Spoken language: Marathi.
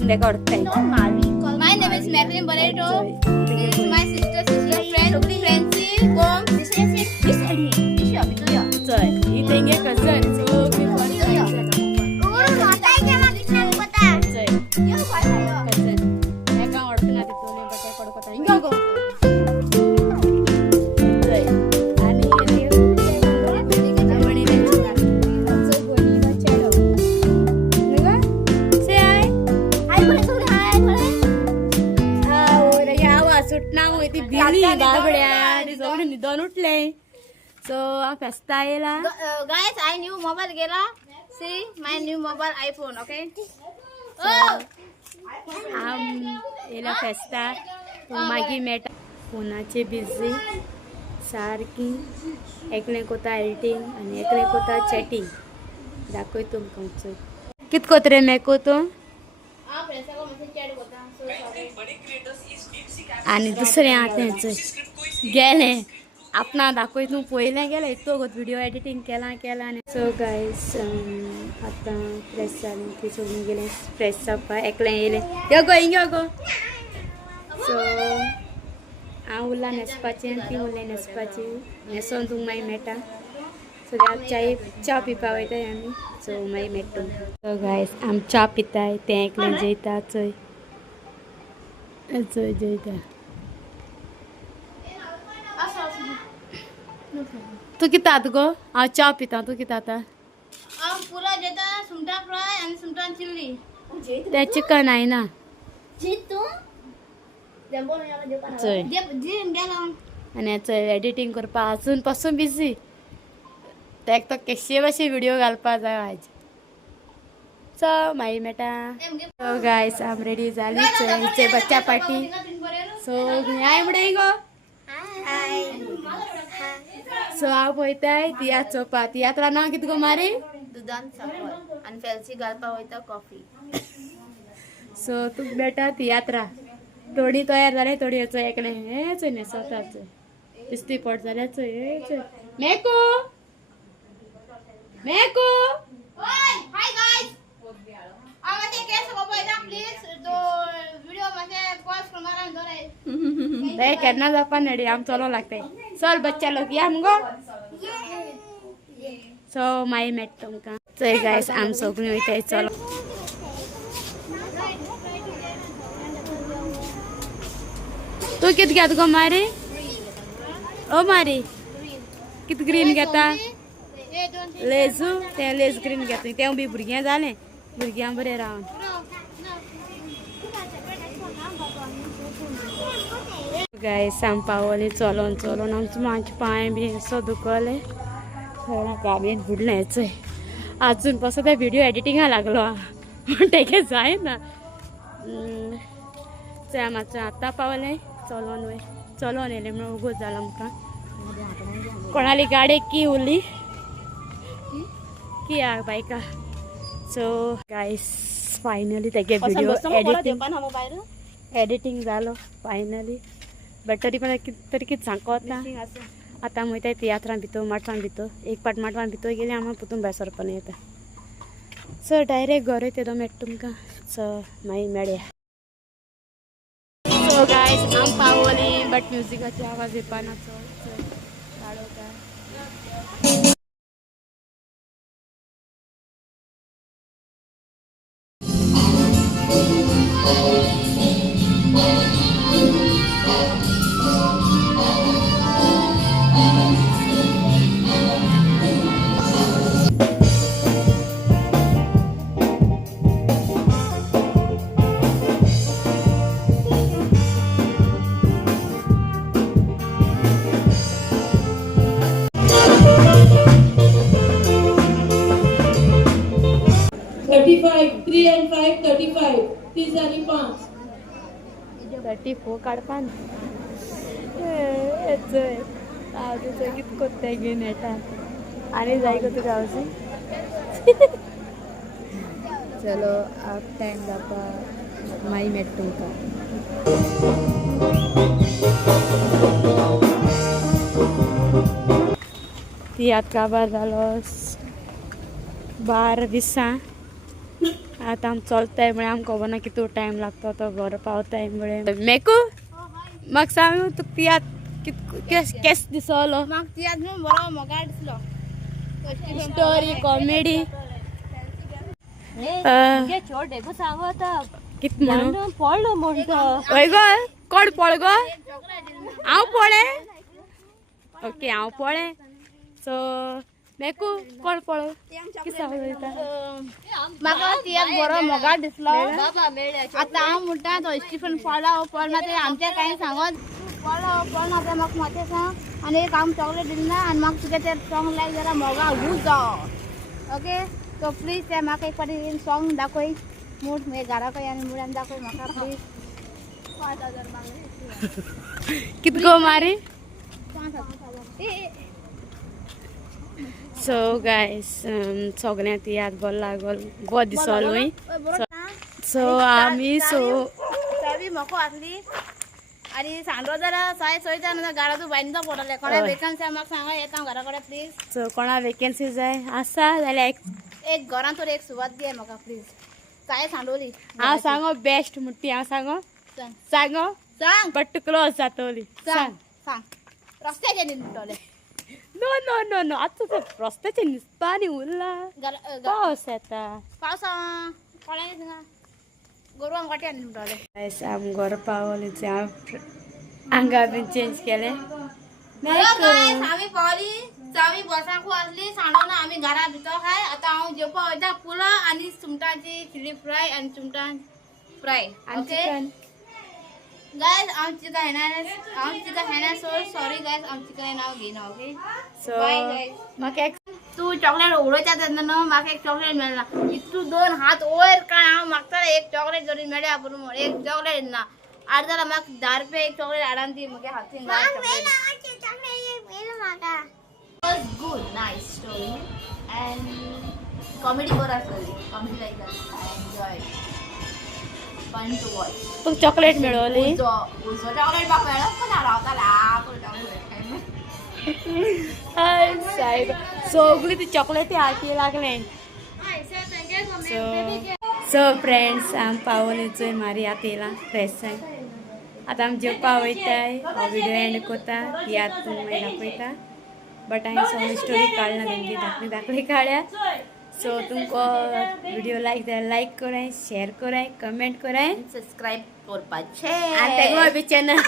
My name is Madeline Barreto. This is my sister friend Francie Gong. 이땡게 cousin. So we cousin. 내가 어떻게 나한테 돈을 받게 거다. 이거고. So festa ela. Guys, I new mobile gela. See my new mobile iPhone, okay? ela festa मागी मेटा फोनाचे बिझी सारकी एकले कोता एडिटिंग आणि एकले कोता चॅटिंग दाखय तुमकां चोय कित कोतरे मेको तो आणि दुसरे आते चोय गेले आपणा दाखय तू पयले गेले तो व्हिडिओ एडिटिंग केला आणि सो गाइस आता फ्रेश जाले की सोडून गेले फ्रेश अप एकले येले यो गो सो हांव उरला न्हेसपाचें आनी ती उरले न्हेसपाची न्हेसोन तूं मागीर मेळटा सो च्या पिवपा वयताय आमी सो मागीर मेळटा सो गायस आमी च्या पिताय तें एकलें जैता चोय जैता तू कितात गो हांव च्या पिता तू किता आतां पुरा जेता सुंगटा फ्राय आणि सुंगटां चिल्ली तें चिकन आयना चोय आनी चोय एडिटींग करपा आजून पासून बिजी तेक तो केशे भाशे व्हिडिओ घालपा जाय आयज सो मागीर मेळटा सो गायस आम रेडी जाली चोय बच्चा पार्टी सो हाय म्हणय गो सो हांव पळयताय तियात्र चोवपा तियात्रा नांव कितें गो मारी दुदान साखर आणि फेलसी घालपा वयता कॉफी सो तू मेळटा तियात्रा थोडी तयार जाले थोडी हेचो एकले हेच न्हेसोताच इस्ती पड जाल्या चोय हेच मेको मेको हाय गाइस आवाज केस को पयता प्लीज तो व्हिडिओ मासे पॉज करमारा दोरे दे केन्ना जावपा नडी आम चलो लागते चल बच्चा लोक या मुगो सो मागीर मेळटा तुमकां चोय गायस आम सगळीं वयताय चलो तू कित घेत गो मारी ओ मारी कित ग्रीन घेता लेजू ते लेज ग्रीन घेता ते बी भुरग्यां जालें भुरग्यां बरें रावन गायस आम पावली चलोन चलोन आमचे मातशे पांय बी असो दुखले गाडयेन बुडलें चोय आजून पासून त्या व्हिडिओ एडिटिंगा लागलो तेगे जायना चोय मातशें आतां पावलें चलोन येयलें म्हणून उगोच जाला आमकां कोणाली गाडी की उरली की आ बायका सो गायस फायनली तेगे व्हिडिओ एडिटींग जालो फायनली बट तरी पण तरी कितें सांगोत ना आतां वयताय तियात्रां भितर माटवान भितर एक पाट माटवान भितर गेली आमी परतून भायर सरपान येता सो डायरेक्ट घर येता मेळटा तुमकां सो मागीर मेळया सो गायस आम पावली बट म्युजिकाची आवाज येवपाना चड काडोवता Three and five, 35. These are the pounds. 34 काडपान चोय हांव तुजो कितें कोत्ताय घेवन येता आनी जाय गो तुका हावजी चलो हाफ टायम जावपा मागीर मेळटा तुमकां तियात्र काबार जालो 12:20 आता आम चलताय म्हळ्यार आमकां खबर ना कितू टायम लागतो तो घर पावताय म्हळ्यार मेकू म्हाका सांग तुका तियात केस दिसलो म्हाका तियात न्हू बरो मोगाळ दिसलो स्टोरी कॉमेडी कित म्हणून पडलो म्हणतो हय गो कोण पळ गो हांव पळे ओके हांव पळे सो मेकू कोण पळ कितें सांगता म्हाका तियात बरो मोगाळ दिसलो आतां हांव म्हणटा तो स्टिफन पडला हो पडना ते आमचे कांय सांगत पडला हो पडना ते म्हाका मातशें सांग आनी एक आम चॉकलेट दिना आनी म्हाका तुगे ते सॉंग लायक जाल्यार मोगाळ घूस जावो ओके सो प्लीज ते म्हाका एक फावटी सॉंग दाखय मूड मागीर घरा खंय आनी मुड्यान दाखय म्हाका प्लीज 5000 मागले कित गो मारी 5000 सो गायस सगळ्यांक याद बरो लागल बरो दिसलोय सो आमी सो चावी म्हाका आसली आनी सांडो जाल्यार साय चोयता ना घरा तूं बांदता पडटलें कोणा वेकन्सी म्हाका सांगा येता घरा कडेन प्लीज सो कोणा वेकन्सी जाय आसा जाल्यार एक घरान तर एक सुवात दी म्हाका प्लीज साय सांडोली हांव सांगो बेस्ट म्हणटी हांव सांगो सांग सांगो सांग बट क्लोज जातली सांग सांग रस्त्याचेर न्हिदतले नो नो नो नो आतां ते रस्त्याचे न्हिदपा आनी उरला पावस येता पावसा कोणाने थिंगा गोरवांक वाट्यान न्हिदतले गायस आम घर पावले हांव हांगा बीन चेंज केले आमी पावली चावी बसांकू आसली सांडोना आमी घरा भितर खाय आतां हांव जेवपा वयता पुलाव आनी सुंगटांची चिली फ्राय आनी सुंगटां फ्राय ओके गायस हांव चिकन खायना सो सॉरी गायस हांव चिकन हांव घेयना ओके सो बाय गायस म्हाका एक तू चॉकलेट उडोवच्या तेन्ना न्हू म्हाका एक चॉकलेट मेळना तू 2 हात वयर काड हांव मागतालें एक चॉकलेट जरी मेळ्या पुरो म्हण एक चॉकलेट ना आठ जाल्यार म्हाका 10 रुपया एक चॉकलेट हाडान दी म्हगे हातीन good nice story and comedy बरो आसली comedy like that I enjoy fun to watch तुका चॉकलेट मेळोली चॉकलेट म्हाका मेळ्ळो पण हांव रावतालें पूण चॉकलेट सायब सगळी ती चॉकलेटी हाती लागले सो फ्रेंड्स आम पावोन चोय मारी आतां येयलां फ्रेशांक आतां आमी जेवपा वयताय हो व्हिडिओ एंड कोता याद तुमकां दाखयता बट हांवें सगळी स्टोरी काडना तेंची धाकली काड्या सो तुमकां व्हिडिओ लायक जाल्यार लायक कराय शेअर कराय कमेंट कराय सब्सक्राइब करपाचें आनी तेंगा चॅनल